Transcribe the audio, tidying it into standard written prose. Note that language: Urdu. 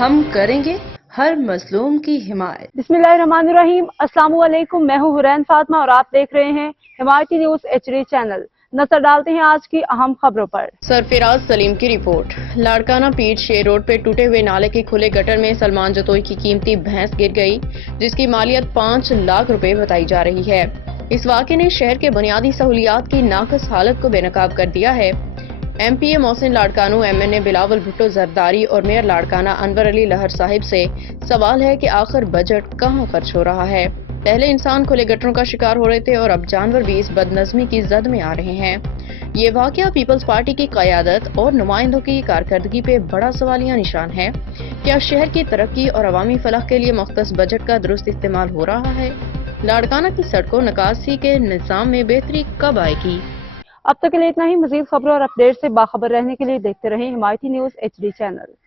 ہم کریں گے ہر مظلوم کی حمایت۔ بسم اللہ الرحمن الرحیم۔ السلام علیکم، میں ہوں حرین فاطمہ اور آپ دیکھ رہے ہیں حمایتی نیوز HD چینل۔ نظر ڈالتے ہیں آج کی اہم خبروں پر۔ سرفراز سلیم کی رپورٹ۔ لاڑکانہ پیٹ شیر روڈ پہ ٹوٹے ہوئے نالے کے کھلے گٹر میں سلمان جتوئی کی قیمتی بھینس گر گئی، جس کی مالیت 5 لاکھ روپے بتائی جا رہی ہے۔ اس واقعے نے شہر کے بنیادی سہولیات کی ناقص حالت کو بے نقاب کر دیا ہے۔ MPA محسن لاڑکانو، MNA بلاول بھٹو زرداری اور میئر لاڑکانہ انور علی لہر صاحب سے سوال ہے کہ آخر بجٹ کہاں خرچ ہو رہا ہے؟ پہلے انسان کھلے گٹروں کا شکار ہو رہے تھے اور اب جانور بھی اس بدنظمی کی زد میں آ رہے ہیں۔ یہ واقعہ پیپلز پارٹی کی قیادت اور نمائندوں کی کارکردگی پہ بڑا سوالیہ نشان ہے۔ کیا شہر کی ترقی اور عوامی فلاح کے لیے مختص بجٹ کا درست استعمال ہو رہا ہے؟ لاڑکانہ کی سڑکوں نکاسی کے نظام میں بہتری کب آئے گی؟ اب تک کے لیے اتنا ہی۔ مزید خبروں اور اپڈیٹ سے باخبر رہنے کے لیے دیکھتے رہیں حمایتی نیوز HD چینل۔